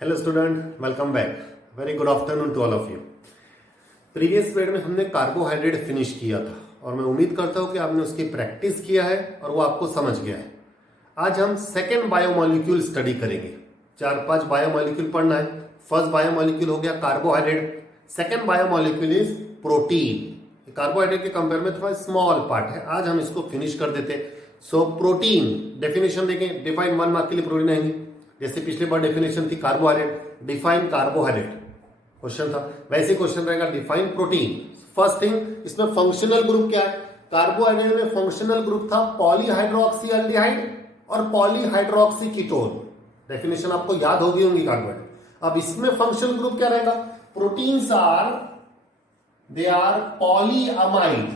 Hello student, welcome back. Very good afternoon to all of you. Previous period में हमने carbohydrate finish किया था और मैं उम्मीद करता हूं कि आपने उसकी प्रैक्टिस किया है और वो आपको समझ गया है। आज हम सेकेंड बायोमोलिक्यूल स्टडी करेंगे। 4-5 बायोमोलिक्यूल पढ़ना है। फर्स्ट बायोमोलिक्यूल हो गया carbohydrate, second biomolecule is protein. Carbohydrate के कंपेयर में थोड़ा स्मॉल पार्ट है, आज हम इसको फिनिश कर देते। सो प्रोटीन डेफिनेशन देखें, डिफाइन 1 मार्क के लिए प्रोटीन आएंगे। जैसे पिछली बार डेफिनेशन थी कार्बोहाइड्रेट, डिफाइन कार्बोहाइड्रेट क्वेश्चन था, वैसे क्वेश्चन रहेगा डिफाइन प्रोटीन। फर्स्ट थिंग, इसमें फंक्शनल ग्रुप क्या है? कार्बोहाइड्रेट में फंक्शनल ग्रुप था पॉलीहाइड्रोक्सी एल्डिहाइड और पॉलीहाइड्रोक्सी कीटोन। डेफिनेशन आपको याद होगी होंगी कार्बोहाइड्रेट। अब इसमें फंक्शनल ग्रुप क्या रहेगा? Proteins are they are polyamide.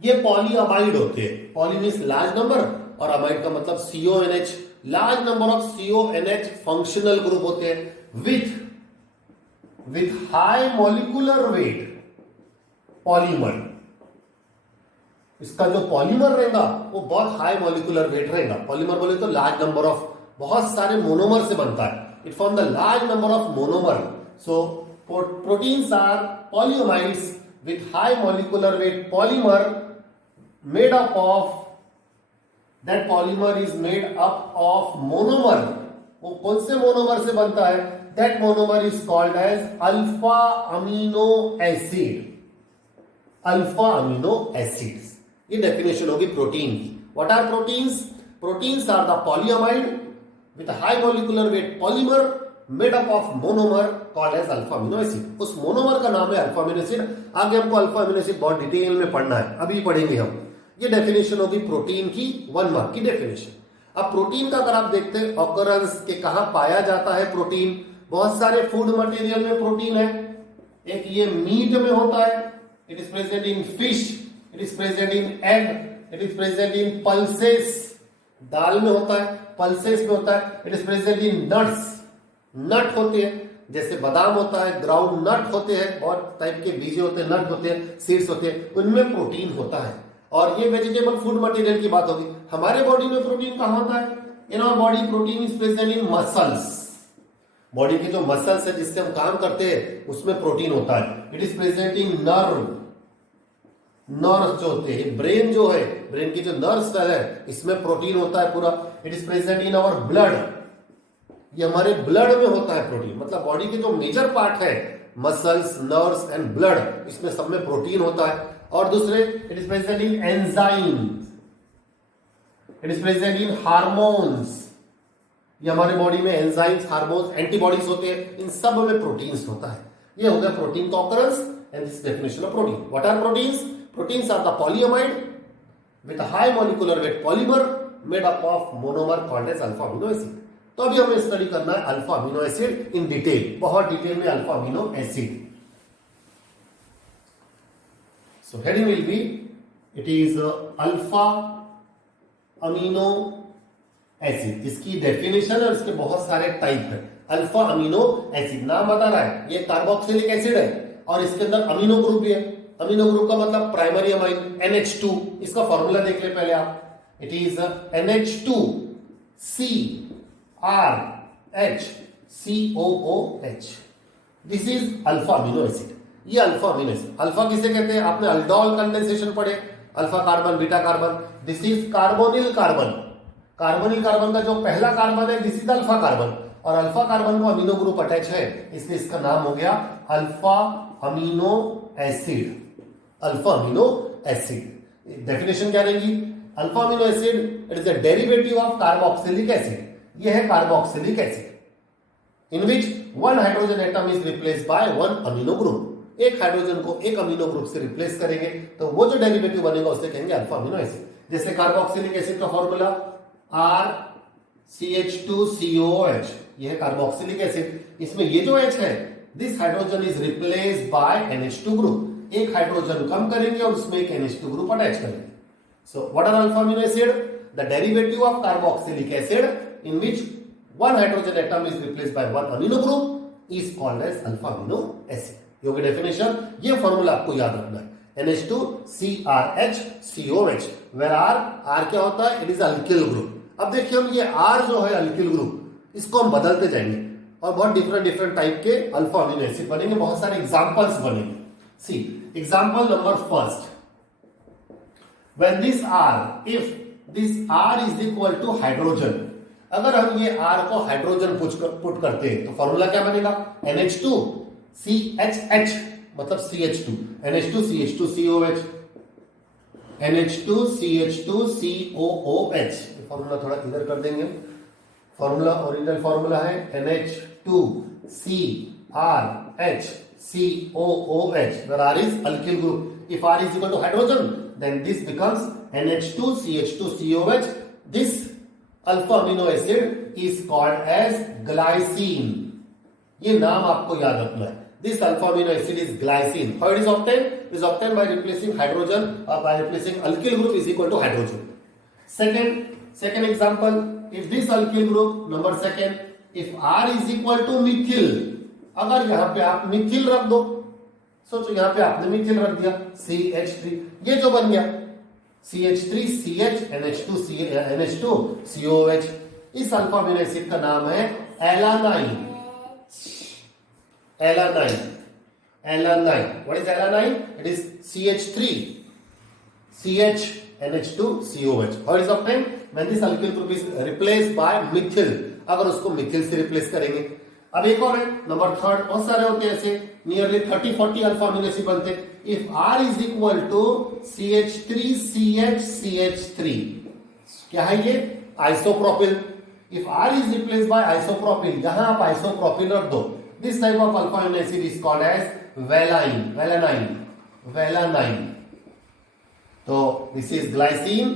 ये पॉलीअमाइड होते हैं। पॉली मींस लार्ज नंबर और अमाइड का मतलब CONH, large number of CONH functional group होते हैं with high molecular weight polymer. इसका जो पॉलीमर रहेगा वो बहुत हाई मॉलिक्यूलर वेट रहेगा। पॉलीमर बोले तो लार्ज नंबर ऑफ, बहुत सारे मोनोमर से बनता है। It form the large number of monomer. So proteins are polyamides with high molecular weight polymer made up of, that polymer is made up of monomer। वो कौन से मोनोमर से बनता है? That monomer is called as alpha amino acid। Alpha amino acids, ये definition होगी protein की। What are proteins? Proteins are the polyamide with high molecular weight polymer made up of monomer called as alpha amino acid. उस monomer का नाम है alpha amino acid. आगे हमको alpha amino acid बहुत डिटेल में पढ़ना है, अभी पढ़ेंगे हम। ये डेफिनेशन होगी प्रोटीन की, 1 मार्क की डेफिनेशन। अब प्रोटीन का अगर आप देखते हैं ऑकरेंस के कहां पाया जाता है प्रोटीन, बहुत सारे फूड मटेरियल में प्रोटीन है। एक ये मीट में होता है, it is present in fish, it is present in egg, it is present in pulses, दाल में होता है, पल्सेस में होता है। It is present in nuts, nut होते हैं जैसे बादाम होता है, ग्राउंड नट होते हैं, बहुत टाइप के बीज होते हैं, नट होते हैं, सीड्स होते हैं, उनमें प्रोटीन होता है। और ये वेजिटेबल फूड मटेरियल की बात होगी। हमारे बॉडी में प्रोटीन कहां होता है? In our body protein is present in muscles. Body के जो मसल्स है जिससे हम काम करते हैं उसमें प्रोटीन होता है। It is present in nerve, nerve जो होते हैं, ब्रेन जो है, ब्रेन की जो नर्व्स है इसमें प्रोटीन होता है पूरा। It is present in our blood, ये हमारे ब्लड में होता है प्रोटीन। मतलब बॉडी के जो मेजर पार्ट है, मसल्स, नर्व्स एंड ब्लड, इसमें सब में प्रोटीन होता है। और दूसरे, it is present in enzymes, it is present in hormones. ये हमारे बॉडी में एंजाइम्स, हार्मोन्स, एंटीबॉडीज होते हैं, इन सब में प्रोटीन्स होता है। ये हो गया प्रोटीन का occurrence and this definition of protein. What are proteins? Proteins are the polyamide with high molecular weight polymer made up of monomer called as alpha amino acid. तो अभी हमें स्टडी करना है alpha amino acid in detail, बहुत detail में alpha amino acid. So heading will be, it is alpha amino acid। इसकी definition है, इसके बहुत सारे टाइप है। अल्फा अमीनो एसिड नाम बता रहा है, ये कार्बोक्सिलिक एसिड है और इसके अंदर अमीनो ग्रुप भी है। अमीनो ग्रुप का मतलब प्राइमरी अमाइन NH2। इसका फॉर्मूला देख ले पहले आप। It is NH2CrHCOOH। This is alpha amino acid. ये अल्फा अमीनो एसिड। अल्फा किसे कहते हैं? आपने अल्डोल कंडेंसेशन पढ़े, alpha carbon, beta carbon. This is carbonyl carbon. Carbonyl carbon का जो पहला कार्बन है दिस इज अल्फा कार्बन, और अल्फा कार्बन को अमीनो ग्रुप अटैच है, इसलिए इसका नाम हो गया alpha amino acid. Alpha amino acid definition क्या रहेगी? Alpha amino acid it is a derivative of carboxylic acid. यह है carboxylic acid in which 1 hydrogen atom is replaced by 1 amino group. एक हाइड्रोजन को एक अमीनो ग्रुप से replace करेंगे तो वो जो डेरिवेटिव बनेगा उसे कहेंगे अल्फा अमीनो एसिड। जैसे कार्बोक्सिलिक एसिड का फॉर्मूला RCH2COOH, ये है कार्बोक्सिलिक एसिड। इसमें ये जो H है, this hydrogen is replaced by NH2 group. एक हाइड्रोजन कम करेंगे और उसमें एक NH2 ग्रुप अटैच करेंगे। So what are alpha amino acid? The derivative of carboxylic acid in which 1 hydrogen atom is replaced by 1 amino group is called as alpha amino acid. ये definition, ये formula आपको याद रखना है। NH2CrHCOOH, where R क्या होता है? It is alkyl group. अब देखिए हम ये R जो है अल्किल ग्रुप, इसको हम बदलते जाएंगे और बहुत डिफरेंट डिफरेंट टाइप के अल्फा अमीनो एसिड बनेंगे, बहुत सारे एग्जांपल्स बनेंगे। See example number first, when this R, if this R is equal to hydrogen, अगर हम ये आर को हाइड्रोजन पुट करते हैं तो फॉर्मूला क्या बनेगा, NH2 CHH मतलब CH2, NH2 CH2 COH, NH2 CH2 COOH। Formula थोड़ा इधर कर देंगे, फॉर्मूला ओरिजिनल फॉर्मूला है NH2 CRH COOH, where R is alkyl group. If R is equal to hydrogen, then this becomes NH2 CH2 COH. This alpha amino acid is called as glycine. ये नाम आपको याद रखना है। This alpha amino acid is glycine. How it is obtained? It is obtained by replacing hydrogen or by replacing alkyl group is equal to hydrogen. Second example, if this alkyl group, number second, if R is equal to methyl, अगर यहां पे आप मिथिल रख दो, सोचो यहां पे आपने मिथिल रख दिया CH3, ये जो बन गया CH3 CH NH2 COH, इस अल्फा अमीनो एसिड का नाम है alanine. What is alanine? It is CH3 CH NH2 COH. How is obtained? When this alkyl group is replaced by methyl, अगर उसको मिथिल से रिप्लेस करेंगे। अब एक और है नंबर थर्ड, बहुत सारे होते हैं ऐसे, नियरली 30-40 अल्फा अमीनो एसिड बनते। If R is equal to CH3 CH CH3, क्या है ये, isopropyl. If R is replace by isopropyl, यहां आप आइसोप्रोपिल रख दो, this type of alpha amino acid is called as valine. तो this is glycine,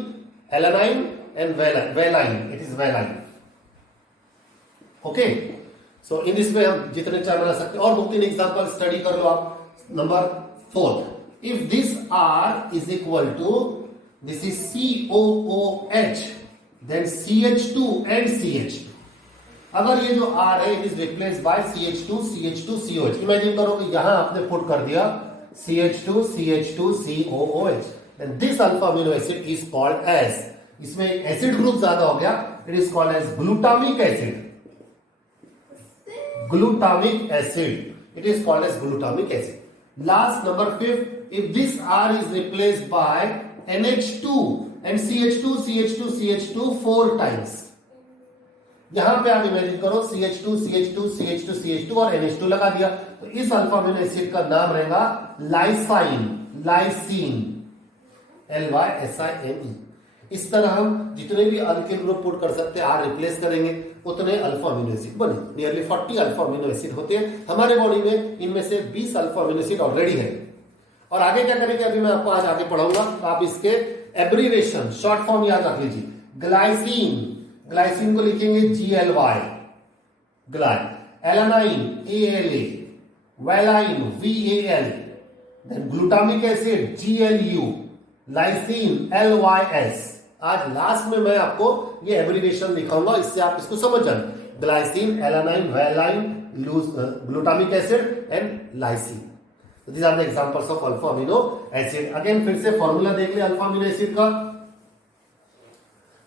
alanine and valine, it is valine. Okay, so in this way हम जितने चाहे बना सकते हैं। और 2-3 एग्जांपल स्टडी कर लो आप। Number 4, if this R is equal to, this is COOH, then CH2 and CH2, अगर ये जो R है it is replaced by CH2 COH। Imagine करो कि यहां आपने पुट कर दिया CH2 COOH, then this alpha amino acid is called as, इसमें एसिड ग्रुप ज्यादा हो गया, it is called as glutamic acid. It is called as glutamic acid. Last, number 5, if this R is replaced by NH2 and CH2 4 times, यहां पे आप imagine करो CH2 और NH2 लगा दिया, तो इस अल्फा अमीनो एसिड का नाम रहेगा लाइसिन, LYSINE। इस तरह हम जितने भी अल्किल ग्रुप पुट कर सकते हैं, R रिप्लेस करेंगे, उतने अल्फा अमीनो एसिड बने। नियरली 40 अल्फा अमीनो एसिड होते हैं हमारे बॉडी में, इनमें से 20 अल्फा अमीनो एसिड ऑलरेडी है। और आगे क्या करेंगे, अभी मैं आपको आज आगे पढ़ाऊंगा, तो आप इसके एब्रीवेशन, शॉर्ट फॉर्म याद रख लीजिए। ग्लाइसिन को लिखेंगे GLY, gly, alanine ALA, valine VAL, then glutamic acid GLU, lysine LYS। आज लास्ट में मैं आपको ये एब्रीवेशन लिखाऊंगा, इससे आप इसको समझ जाना। Glycine, alanine, valine, glutamic acid and lysine. These are the examples of alpha amino acid. Again फिर से फॉर्मूला देख ले अल्फा अमीनो एसिड का।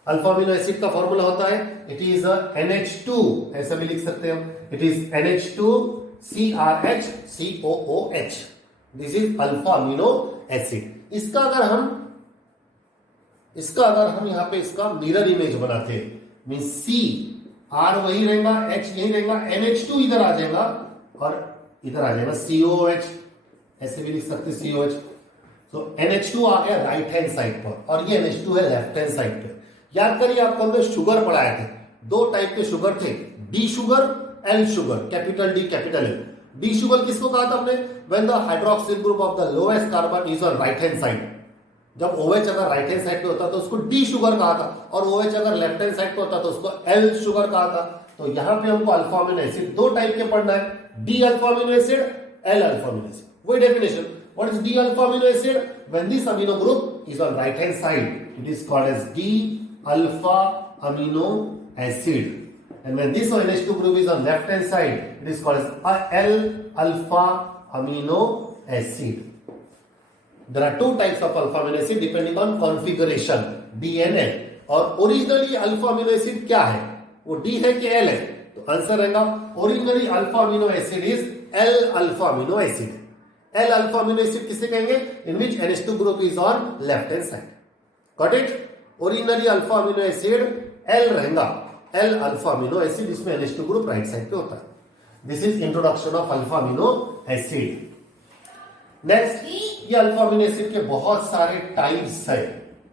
अल्फा अमीनो एसिड का फॉर्मूला होता है, इट इज NH2, ऐसा भी लिख सकते हैं हम, it is NH2 CRH COOH। This is alpha amino acid. इसका अगर हम यहां पे इसका मिरर इमेज बनाते हैं, मीन R वही रहेगा, H यही रहेगा, NH2 इधर आ जाएगा और इधर आ जाएगा COH, ऐसे भी लिख सकते COH। तो NH2 आ गया राइट हैंड साइड पर और ये NH2 है लेफ्ट हैंड साइड पे। याद करिए आपको हमने शुगर पढ़ाए थे, 2 टाइप के शुगर थे, D sugar, L sugar, capital D capital L। D sugar किसको कहा था हमने, when the hydroxyl group of the lowest carbon is on right hand side. जब OH अगर राइट हैंड साइड पे होता तो उसको D शुगर कहा था, और OH अगर लेफ्ट हैंड साइड पे होता तो उसको L शुगर कहा था। तो यहां पे हमको अल्फा अमीनो एसिड 2 टाइप के पढ़ना है, D alpha amino acid, L alpha amino acid. वही definition, what is D alpha amino acid, when this amino group is on right hand side it is called as D alpha amino acid, and when this NH2 group is on left hand side it is called as L alpha amino acid. There are 2 types of alpha amino acid depending on configuration, D and L। और originally alpha amino acid क्या है, वो D है कि L है, तो answer रहेगा originally alpha amino acid is L alpha amino acid. L alpha amino acid किसे कहेंगे? इन विच NH2 group is on left hand side. Got it? Originally alpha amino acid L रहेगा, एल अल्फा अमीनो एसिड, जिसमें NH2 group right side पे होता है। This is introduction of alpha amino acid. Next, ये alpha amino acid के बहुत सारे types है,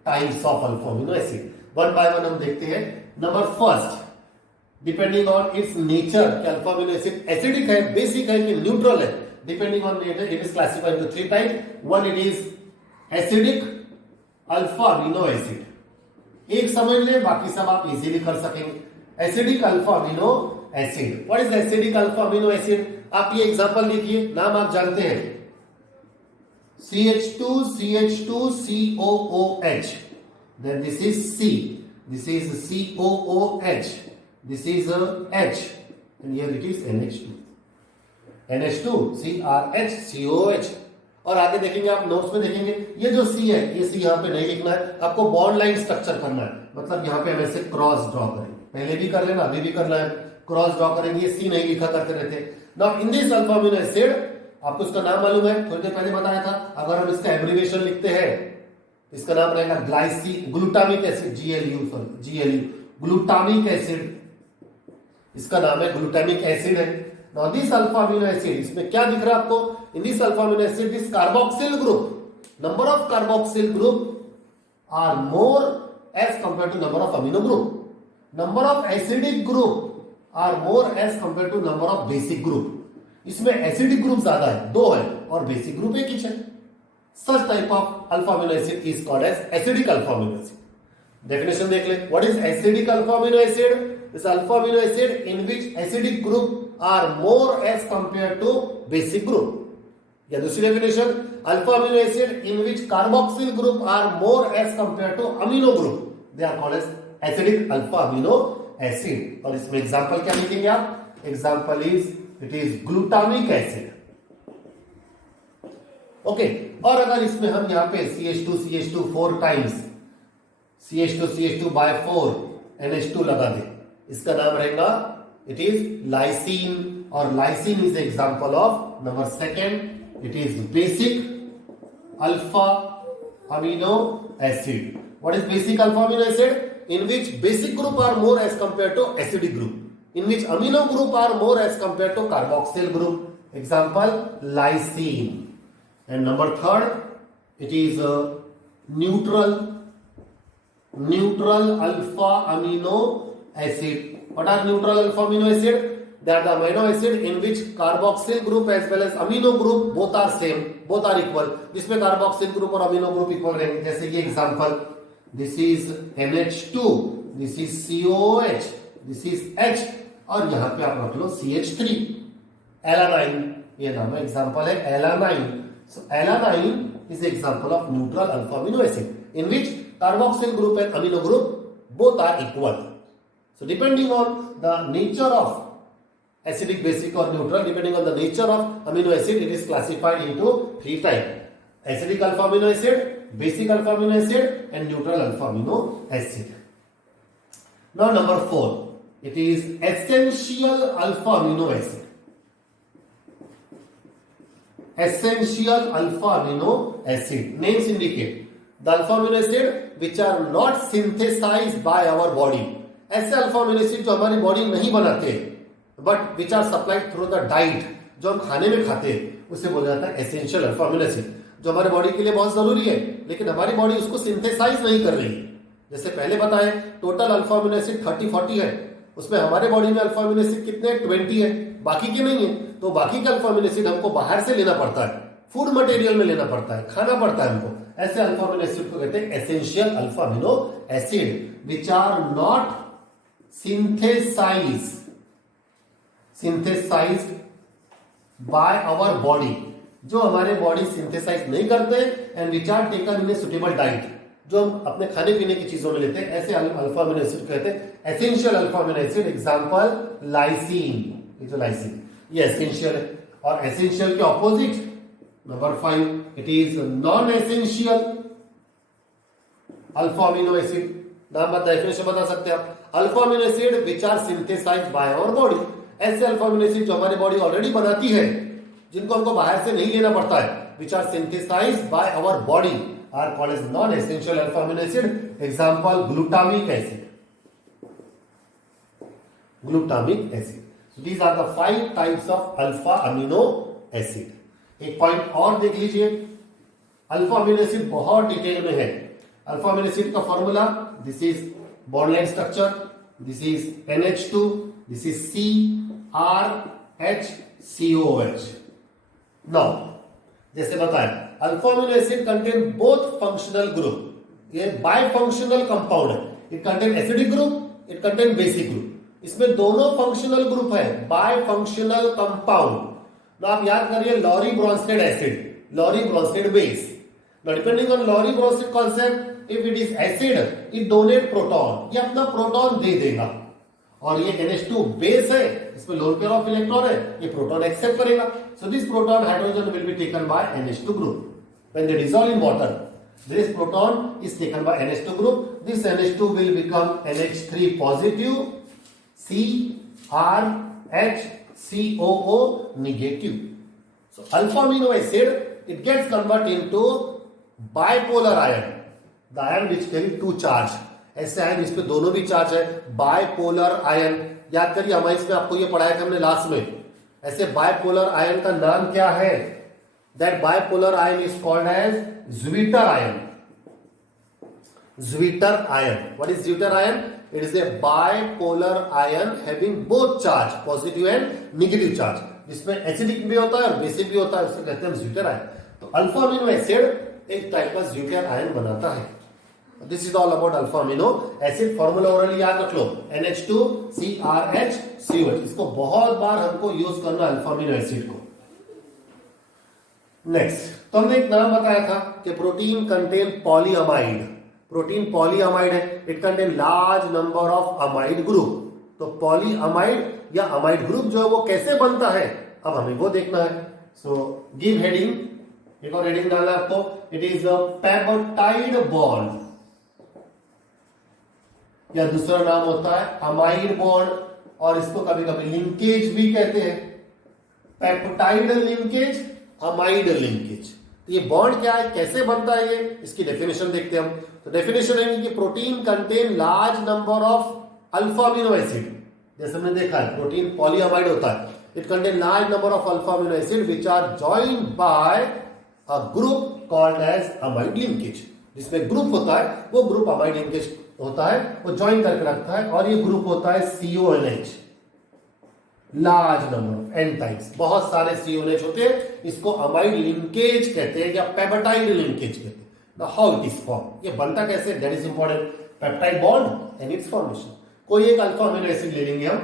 types of alpha amino acid. One by one हम देखते हैं। Number first, depending on it's nature कि अल्फा अमीनो एसिड एसिडिक है, बेसिक है कि न्यूट्रल है, depending on nature it is classified into three type. One, it is acidic alpha amino acid. एक समझ ले, बाकी सब आप इजीली कर सकेंगे। Acidic alpha amino acid. What is acidic alpha amino acid? आप ये एग्जांपल लिखिए, नाम आप जानते हैं, CH2 CH2 COOH, then this is C, this is COOH, this is H, and here it is NH2, NH2 CRH COOH। और आगे देखेंगे आप नोट्स में देखेंगे, ये जो C है, ये C यहाँ पे नहीं लिखना है, आपको बॉन्ड लाइन स्ट्रक्चर करना है। मतलब यहाँ पे हम ऐसे क्रॉस ड्रॉ करेंगे, पहले भी कर लेना, अभी भी करना है, क्रॉस ड्रॉ करेंगे। C नहीं लिखा करते रहते। Now in this alpha amino acid, आपको इसका नाम मालूम है, थोड़ी देर पहले बताया था। अगर हम इसका एब्रिविएशन लिखते हैं, इसका नाम रहेगा glutamic acid, GLU, glutamic acid, इसका नाम है ग्लूटामिक एसिड है। Now this alpha amino acid, इसमें क्या दिख रहा है आपको? In this alpha amino acid this carboxyl group, number of carboxyl group are more as compare to number of amino group. Number of acidic group are more as compare to number of basic group. इसमें acidic group ज्यादा है, 2 है, और basic group एक ही है। Such type of alpha amino acid is called as acidic alpha amino acid. Definition देख ले, what is acidic alpha amino acid? Is alpha amino acid in which acidic group are more as compare to basic group. या दूसरी definition, alpha amino acid in which carboxyl group are more as compare to amino group, they are called as acidic alpha amino acid. और इसमें example क्या लिखेंगे आप? Example is it is glutamic acid. Okay, और अगर इसमें हम यहां पे CH2 4 times, CH2 by 4 NH2 लगा दे, इसका नाम रहेगा इट इज लाइसिन। और lysine is example of number second, it is basic alpha amino acid. What is basic alpha amino acid? In which basic group are more as compare to acidic group, in which amino group are more as compared to carboxyl group. Example, lysine. And number third, it is neutral alpha amino acid. What are neutral alpha amino acid? They are the amino acid in which carboxyl group as well as amino group both are same, both are equal. जिसमें carboxyl group और amino group equal रहेंगे। जैसे ये example, this is NH2, this is COOH, this is H, और यहां पे आप रख लो CH3, एलानाइन, ये नाम है, एग्जांपल है alanine. So alanine is example of neutral alpha amino acid in which carboxyl group and amino group both are equal. So depending on the nature of acidic, basic और neutral, depending on the nature of amino acid, it is classified into 3 type, acidic alpha amino acid, basic alpha amino acid and neutral alpha amino acid. Now number 4, it is essential alpha amino acid. Essential alpha amino acid. Names indicate the alpha amino acid which are not synthesized by our body. ऐसे alpha amino acid जो हमारी body नहीं बनाते, but which are supplied through the diet, जो हम खाने में खाते हैं, उसे बोला जाता है एसेंशियल अल्फा अमीनो एसिड, जो हमारे बॉडी के लिए बहुत जरूरी है, लेकिन हमारी बॉडी उसको सिंथेसाइज नहीं कर रही। जैसे पहले बताए, टोटल अल्फा अमीनो एसिड 30-40 है, उसमें हमारे बॉडी में अल्फा अमीनो एसिड कितने 20 है, बाकी के नहीं है। तो बाकी के अल्फा अमीनो एसिड हमको बाहर से लेना पड़ता है, फूड मटेरियल में लेना पड़ता है, खाना पड़ता है हमको। ऐसे अल्फा अमीनो एसिड को कहते हैं essential alpha amino acid which are not synthesized by our body, जो हमारे बॉडी सिंथेसाइज नहीं करते, and which are taken in a suitable diet, जो हम अपने खाने पीने की चीजों में लेते हैं, ऐसे अल्फा अमीनो एसिड कहते हैं essential alpha amino acid. Example lysine, ये जो लाइसिन ये एसेंशियल है, और एसेंशियल के opposite number 5 it is non essential alpha amino acid. नाम बता, डेफिनेशन बता सकते हैं आप। Alpha amino acid which are synthesized by our body, ऐसे अल्फा अमीनो एसिड जो हमारी बॉडी ऑलरेडी बनाती है, जिनको हमको बाहर से नहीं लेना पड़ता है, which are synthesized by our body are called as non essential alpha amino acid. Example glutamic acid, glutamic acid. These are the 5 types of alpha amino acid. एक पॉइंट और देख लीजिए, अल्फा अमीनो एसिड बहुत detail में है। Alpha amino acid का formula, this is bond line structure, this is NH2, this is CrHCOH। Now जैसे बताया, alpha amino acid contain both functional group, ये बाय फंक्शनल कंपाउंड है। It contain acidic group, it contain basic group. इसमें दोनों functional group है, bye functional compound. तो आप याद करिए lorry Brønsted acid, lorry Brønsted base. Now depending on Lowry Bronsted concept, if it is acid it donate proton, ये अपना proton दे देगा। और ये NH2 बेस है, इसमें लोन पेयर ऑफ इलेक्ट्रॉन है, ये प्रोटॉन एक्सेप्ट करेगा। So this proton hydrogen will be taken by NH2 group. When they dissolve in water, this proton is taken by NH2 group. This NH2 will become NH3 positive, CrHCOO negative. So alpha amino acid, it gets converted into bipolar ion, the ion which carry 2 charge. ऐसे ion जिसपे दोनों भी charge है, bipolar ion. याद करिए amines में आपको ये पढ़ाया था हमने लास्ट में। ऐसे बायपोलर आयन का नाम क्या है? That bipolar ion is called as zwitter ion. Zwitter ion, what is zwitter ion? It is a bipolar ion having both charge, positive and negative charge, जिसमें एसिडिक भी होता है और बेसिक भी होता है, उसे कहते हैं ज्विटर आयन। तो अल्फा अमीनो एसिड एक टाइप का ज्विटर आयन बनाता है। This is all about alpha amino acid. Formula orally याद रख लो, NH2 CrHCOH। इसको बहुत बार हमको यूज करना अल्फा अमीनो एसिड को। नेक्स्ट, तो हमने एक नाम बताया था कि protein contain polyamide. Protein polyamide है, it contain large number of amide group. तो पॉलीअमाइड या अमाइड ग्रुप जो है वो कैसे बनता है, अब हमें वो देखना है। सो गिव हेडिंग, एक और हेडिंग डालना है आपको, it is a peptide bond, या दूसरा नाम होता है अमाइड बॉन्ड, और इसको कभी कभी लिंकेज भी कहते हैं। Peptide linkage, amide linkage. तो ये बॉन्ड क्या है, कैसे बनता है ये, इसकी डेफिनेशन देखते हैं हम। तो डेफिनेशन है कि protein contain large number of alpha amino acid. जैसे हमने देखा है प्रोटीन पॉलीअमाइड होता है, it contain large number of alpha amino acid which are joined by a group called as amide linkage. जिसमें ग्रुप होता है वो ग्रुप अमाइड लिंकेज होता है, वो ज्वाइन करके रखता है, और ये ग्रुप होता है CONH, large number N times, बहुत सारे CONH होते हैं। इसको अमाइड लिंकेज कहते हैं या पेप्टाइड लिंकेज कहते हैं। हाउ इट इज फॉर्म, ये बनता कैसे, that is important. Peptide bond and it's formation. कोई एक अल्फा अमीनो एसिड ले लेंगे हम,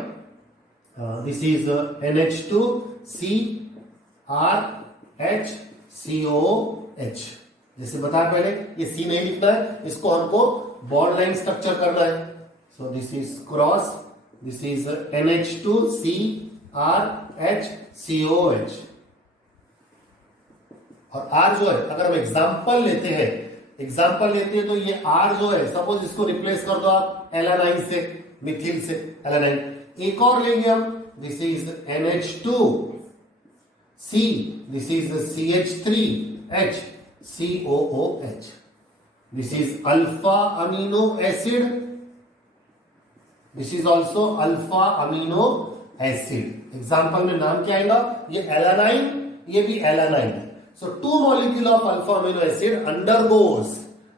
दिस इज NH2 CrHCOH। जैसे बताया पहले, ये C नहीं लिखना है, इसको हमको बॉन्ड लाइन स्ट्रक्चर करना है। So this is cross, this is NH2 CrHCOH। और R जो है, अगर हम एग्जाम्पल लेते हैं तो ये R जो है, सपोज इसको रिप्लेस कर दो आप एलानाइन से, मिथिल से एलानाइन। एक और लेंगे हम, this is NH2 C, this is CH3HCOOH। This is alpha amino acid, this is also alpha amino acid. Example में नाम क्या आएगा, ये एलानाइन, ये भी एलानाइन है। So 2 molecule of alpha amino acid undergoes,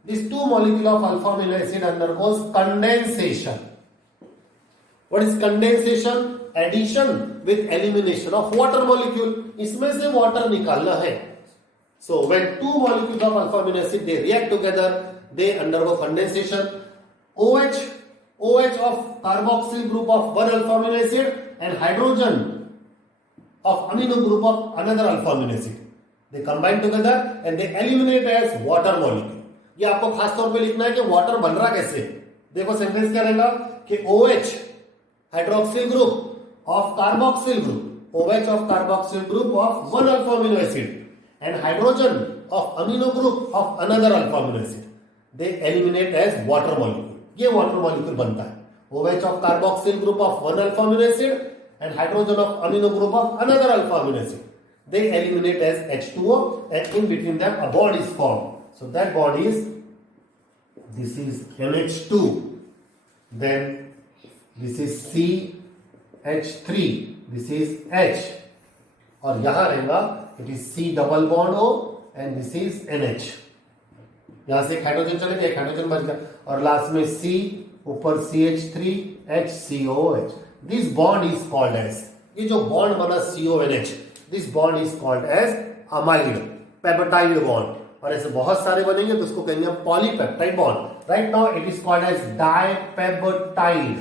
this 2 molecule of alpha amino acid undergoes condensation. What is condensation? Addition with elimination of water molecule. इसमें से water निकालना है। So when 2 molecules of alpha amino acid they react together, they undergo condensation. OH of carboxyl group of one alpha amino acid and hydrogen of amino group of another alpha amino acid. They combine together and they eliminate as water molecule. ये आपको खास तौर पे लिखना है कि water बन रहा कैसे। देखो सेंटेंस क्या रहेगा कि OH hydroxyl group of carboxyl group, OH of carboxyl group of one alpha amino acid and hydrogen of amino group of another alpha amino acid. They eliminate as water molecule. ये water molecule बनता है। OH of carboxyl group of one alpha amino acid and hydrogen of amino group of another alpha amino acid. They eliminate as H2O and in between them a bond is formed. So that bond is, this is NH2, then this is CH3, this is H, और यहां रहेगा it is C double bond O and this is NH. यहां से एक hydrogen चले गया, एक hydrogen बच गया और लास्ट में C, ऊपर CH3 HCOOH. This bond is called as, ये जो बॉन्ड बना CONH, this bond is called as amide peptide bond. और ऐसे बहुत सारे बनेंगे तो उसको कहेंगे हम polypeptide bond. Right now it is called as dipeptide.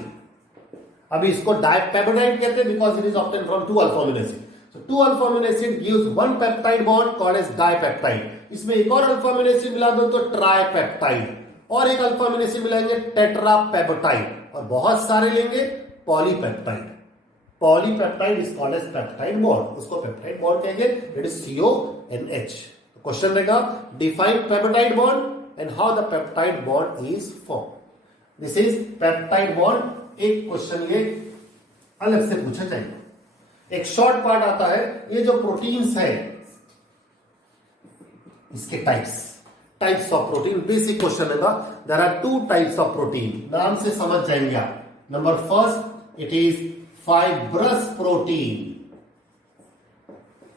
अभी इसको डाइपेप्टाइड कहते हैं because it is obtain from 2 alpha amino acid. So 2 alpha amino acid gives one peptide bond called as dipeptide. इसमें एक और अल्फा अमीनो एसिड मिला दो तो ट्राइपेप्टाइड, और एक अल्फा अमीनो एसिड मिलाएंगे टेट्रापेप्टाइड, और बहुत सारे लेंगे polypeptide. Polypeptide is called as peptide bond. उसको पेप्टाइड बॉन्ड कहेंगे. It is CONH. क्वेश्चन रहेगा define peptide bond and how the peptide bond is form. This is peptide bond. एक question ये अलग से पूछा जाएगा. एक शॉर्ट पार्ट आता है. ये जो प्रोटीन्स है इसके types of protein. Basic question रहेगा. There are 2 types of protein. नाम से समझ जाएंगे आप. Number first it is fibrous protein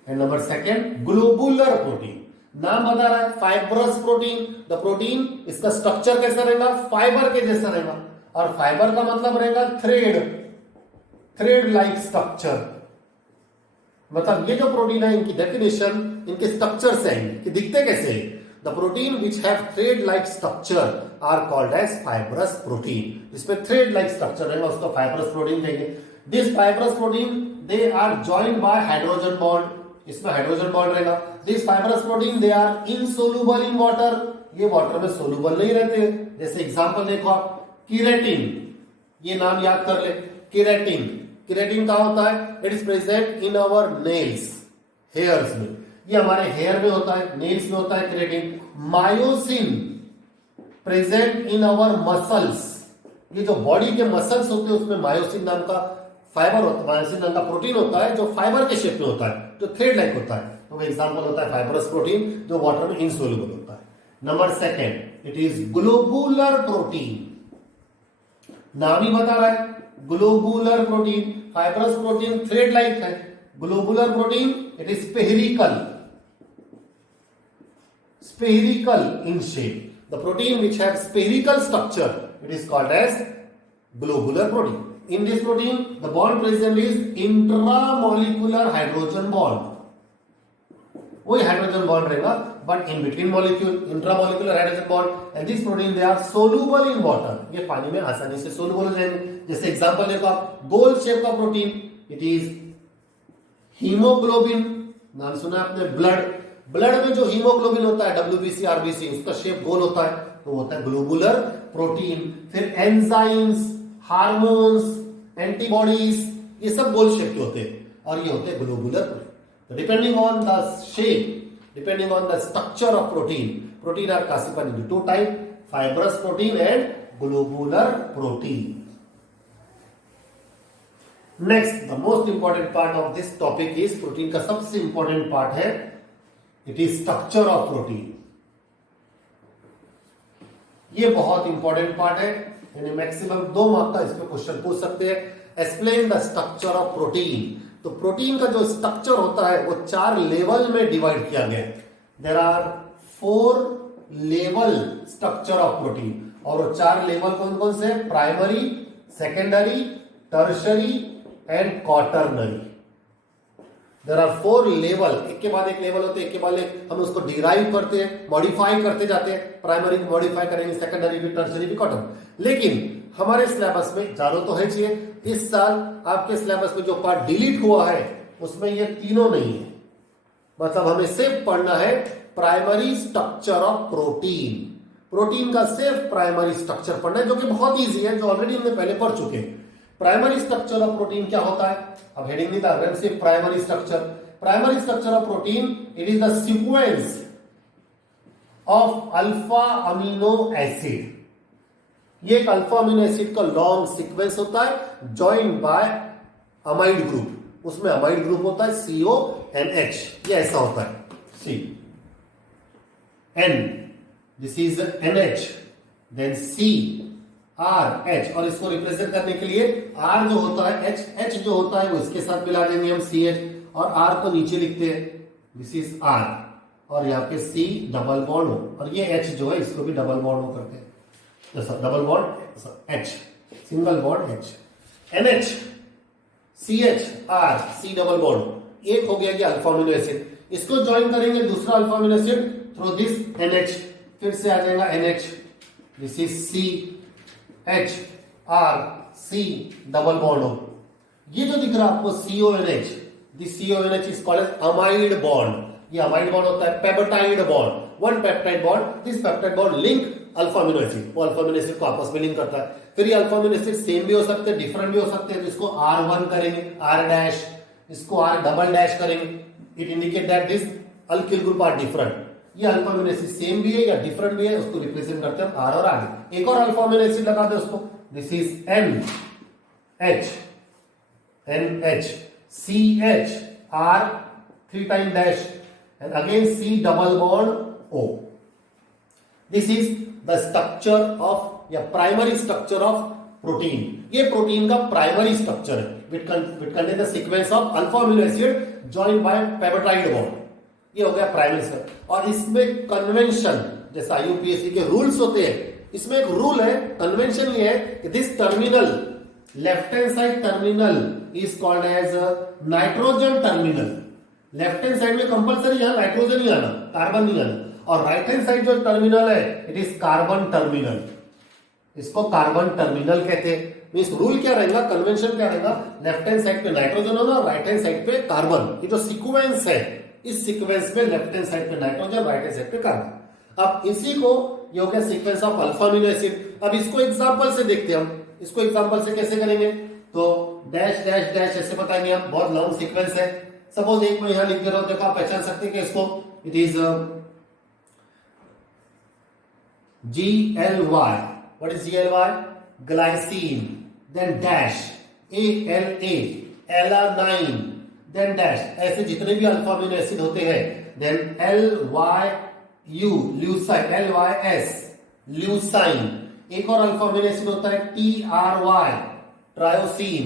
and number second globular protein. नाम बता रहा है फाइब्रस प्रोटीन. द प्रोटीन, इसका स्ट्रक्चर कैसा रहेगा? फाइबर के जैसा रहेगा. और फाइबर का मतलब रहेगा थ्रेड लाइक स्ट्रक्चर. मतलब ये जो प्रोटीन है इनकी डेफिनेशन इनके स्ट्रक्चर से आएंगे कि दिखते कैसे है. The protein which have thread like structure are called as fibrous protein. इसमें थ्रेड लाइक स्ट्रक्चर रहेगा उसको फाइब्रस प्रोटीन कहेंगे. This fibrous protein they are joined by hydrogen bond. इसमें हाइड्रोजन बॉन्ड रहेगा. This fibrous protein they are insoluble in water. ये water में soluble नहीं रहते. जैसे एग्जांपल देखो आप, केराटिन. ये नाम याद कर ले, केराटिन. केराटिन कहां होता है? It is present in our nails, hairs में. ये हमारे हेयर में होता है, नेल्स में होता है keratin. Myosin present in our muscles. ये जो बॉडी के मसल्स होते हैं उसमें मायोसिन नाम का फाइबर होता है, मायोसिन नाम का प्रोटीन होता है जो फाइबर के शेप में होता है, जो थ्रेड लाइक होता है. तो वो एग्जांपल होता है फाइब्रस प्रोटीन जो वाटर में इनसोल्यूबल होता है. Number second it is globular protein. नाम ही बता रहा है globular protein. Fibrous protein thread like है. Globular protein it is spherical in shape. The protein which has spherical structure it is called as globular protein. In this protein the bond present is intramolecular hydrogen bond. वही hydrogen bond रहेगा but in between molecule intramolecular hydrogen bond. And this protein they are soluble in water. ये पानी में आसानी से soluble हो जाएंगे. जैसे एग्जांपल देखो आप, गोल शेप का प्रोटीन इट इज हीमोग्लोबिन. नाम सुना आपने? ब्लड में जो हीमोग्लोबिन होता है WBC RBC उसका शेप गोल होता है तो होता है ग्लोबुलर प्रोटीन. फिर एंजाइम्स, हार्मोन्स, एंटीबॉडीज ये सब गोल शेप के होते हैं और ये होते हैं globular protein. Depending on the shape, depending on the structure of protein are classified into 2 types: fibrous protein and globular protein. Next, the most important part of this topic is protein का सबसे important part है it is structure of protein. ये बहुत important part है. यानी maximum 2 mark का इसमें question पूछ सकते हैं. Explain the structure of protein. तो प्रोटीन का जो स्ट्रक्चर होता है वो 4 लेवल में डिवाइड किया गया है. There are 4 level structure of protein. और वो 4 लेवल कौन कौन से? Primary, secondary, tertiary and quaternary. There are 4 level. एक के बाद एक लेवल होते हैं, एक के बाद एक. हम उसको डिराइव करते हैं, मॉडिफाई करते जाते हैं. प्राइमरी को मॉडिफाई करेंगे, सेकेंडरी भी, टर्शरी भी, क्वाटरनरी. लेकिन हमारे सिलेबस में जानो तो है चाहिए. इस साल आपके सिलेबस में जो पार्ट डिलीट हुआ है उसमें ये तीनों नहीं है. मतलब हमें सिर्फ पढ़ना है primary structure of protein. Protein का सिर्फ प्राइमरी स्ट्रक्चर पढ़ना है जो कि बहुत इजी है, जो ऑलरेडी हमने पहले पढ़ चुके हैं. प्राइमरी स्ट्रक्चर ऑफ प्रोटीन क्या होता है? अब हेडिंग नहीं था, सिर्फ primary structure. Primary structure of protein it is the sequence of alpha amino acid. ये एक अल्फा अमीनो एसिड का लॉन्ग सीक्वेंस होता है जॉइंड बाय अमाइड ग्रुप, उसमें अमाइड ग्रुप होता है CONH, ये ऐसा होता है C N, this is NH, then C R H, और इसको रिप्रेजेंट करने के लिए R जो होता है H जो होता है वो इसके साथ मिला देंगे हम CH, और R को नीचे लिखते हैं, दिस इज R, और यहाँ पे C डबल बॉन्ड हो, और ये H जो है इसको भी डबल बॉन्ड हो करते हैं, double bond H, single bond H, NH CH R C double bond, एक हो गया कि अल्फा अमीनो एसिड, इसको ज्वाइन करेंगे दूसरा alpha amino acid through this NH, फिर से आ जाएगा NH, this is C H R C double bond हो, ये जो दिख रहा है आपको CONH, this CONH is called as amide bond, ये अमाइड बॉन्ड होता है peptide bond, one peptide bond, this peptide bond link alpha amino acid, वो अल्फा अमीनो एसिड को आपस में लिंक करता है। फिर ये अल्फा अमीनो एसिड सेम भी हो सकते हैं, डिफरेंट भी हो सकते हैं, तो इसको R1 करेंगे, R डैश, इसको R डबल डैश करेंगे, it indicate that this alkyl group are different, ये अल्फा अमीनो एसिड सेम भी है या डिफरेंट भी है, उसको रिप्रेजेंट करते हैं R और आगे। एक और अल्फा अमीनो एसिड लगा दे उसको, this is NH NH CH R 3 time dash and again C double bond O. This is the structure of या primary structure of protein. ये प्रोटीन का प्राइमरी स्ट्रक्चर है, which contain the sequence of alpha amino acid joined by peptide bond. ये हो गया primary structure, और इसमें convention जैसा IUPAC के रूल्स होते हैं, इसमें एक रूल है, कन्वेंशन ये है कि this terminal left hand side terminal is called as nitrogen terminal, left hand side में कंपलसरी यहां नाइट्रोजन ही आना, कार्बन नहीं आना, और राइट हैंड साइड जो टर्मिनल है इट इज कार्बन टर्मिनल, इसको कार्बन टर्मिनल कहते हैं। मींस रूल क्या रहेगा, कन्वेंशन क्या रहेगा, लेफ्ट हैंड साइड पे नाइट्रोजन होना, राइट हैंड साइड पे कार्बन, ये जो सीक्वेंस है इस सीक्वेंस में लेफ्ट हैंड साइड पे नाइट्रोजन, राइट हैंड साइड पे कार्बन। अब इसी को ये हो गया sequence of alpha amino acid. अब इसको एग्जांपल से देखते हैं हम, इसको एग्जांपल से कैसे करेंगे, तो डैश डैश डैश ऐसे बताएंगे हम, बहुत लॉन्ग सीक्वेंस है। सपोज एक में यहां लिख दे रहा हूं, देखो आप पहचान सकते हैं कि इसको it is GLY, what is GLY, glycine, then dash ALA, alanine, then dash, ऐसे जितने भी अल्फा अमीनो एसिड होते हैं, then LYU, leucine, LYS, leucine, एक और अल्फा अमीनो एसिड होता है TRY, ट्रायोसिन,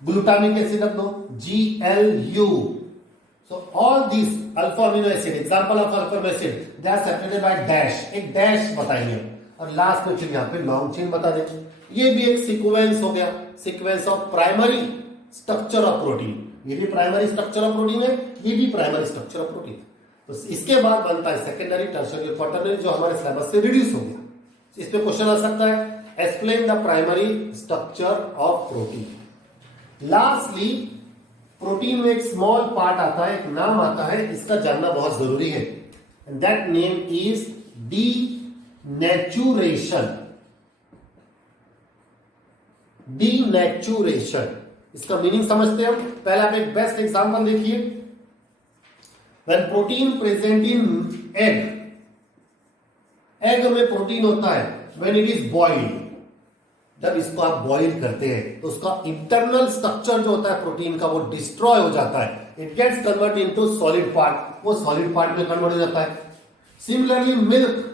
ग्लूटामिक एसिड रख दो GLU। So all these alpha amino acid, example of alpha amino acid, they are separated by dash, एक dash बताएंगे, और लास्ट में फिर यहाँ पे लॉन्ग चेन बता देंगे। ये भी एक सीक्वेंस हो गया, sequence of primary structure of protein, ये भी प्राइमरी स्ट्रक्चर ऑफ प्रोटीन है, ये भी प्राइमरी स्ट्रक्चर ऑफ प्रोटीन। तो इसके बाद बनता है सेकेंडरी, टर्शियरी, क्वाटरनरी, जो हमारे सिलेबस से रिड्यूस हो गया। इस पे क्वेश्चन आ सकता है, explain the primary structure of protein. Lastly protein में एक स्मॉल पार्ट आता है, एक नाम आता है, इसका जानना बहुत जरूरी है, and that name is denaturation. Denaturation, इसका मीनिंग समझते हैं हम। पहले आप एक बेस्ट एग्जांपल देखिए, when protein present in egg, egg में प्रोटीन होता है व्हेन इट इज बॉइल्ड, जब इसको आप बॉइल करते हैं तो उसका इंटरनल स्ट्रक्चर जो होता है प्रोटीन का वो डिस्ट्रॉय हो जाता है, it gets convert into solid part, वो सॉलिड पार्ट में कन्वर्ट हो जाता है। सिमिलरली मिल्क,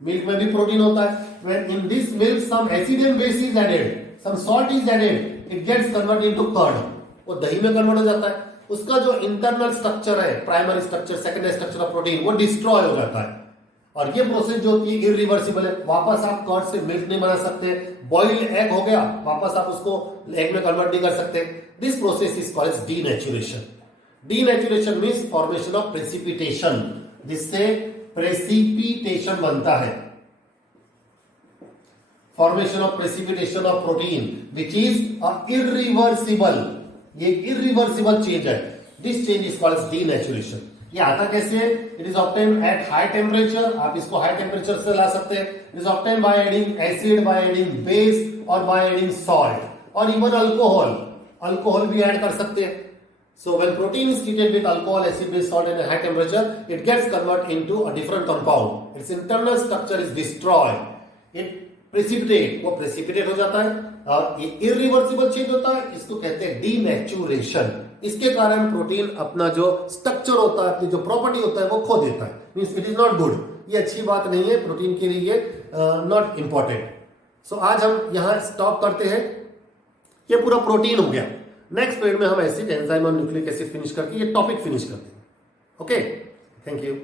मिल्क में भी प्रोटीन होता है, when in this milk some acid and base is added, some salt is added, it gets convert into curd, वो दही में कन्वर्ट हो जाता है। उसका जो इंटरनल स्ट्रक्चर है, primary structure, secondary structure of protein, वो डिस्ट्रॉय हो जाता है, और ये प्रोसेस जो होती है इरिवर्सिबल है। वापस आप कर्ड से मिल्क नहीं बना सकते, बॉइल्ड एग हो गया, वापस आप उसको एग में कन्वर्ट नहीं कर सकते। This process is called as denaturation. Denaturation means formation of precipitation, जिससे प्रेसिपिटेशन बनता है, formation of precipitation of protein which is irreversible, ये इरिवर्सिबल चेंज है। This change is called as denaturation. ये आता कैसे है, it is obtain at high temperature, आप इसको हाई टेम्परेचर से ला सकते हैं। It is obtain by adding acid, by adding base, और बाय एडिंग सॉल्ट, और इवन अल्कोहल, अल्कोहल भी ऐड कर सकते हैं। So when protein is treated with alcohol, acid, base, salt in high temperature, it gets convert into a different compound, its internal structure is destroyed, it precipitate, वो precipitate हो जाता है और ये इरिवर्सिबल चेंज होता है, इसको कहते हैं डीनेचुरेशन। इसके कारण प्रोटीन अपना जो स्ट्रक्चर होता है, अपनी जो प्रॉपर्टी होता है वो खो देता है, means it is not good. ये अच्छी बात नहीं है प्रोटीन के लिए, ये नॉट इंपॉर्टेंट। सो आज हम यहां स्टॉप करते हैं। ये पूरा प्रोटीन हो गया। नेक्स्ट पीरियड में हम एसिड, एंजाइम और न्यूक्लिक एसिड फिनिश करके ये टॉपिक फिनिश करते हैं। Okay, thank you.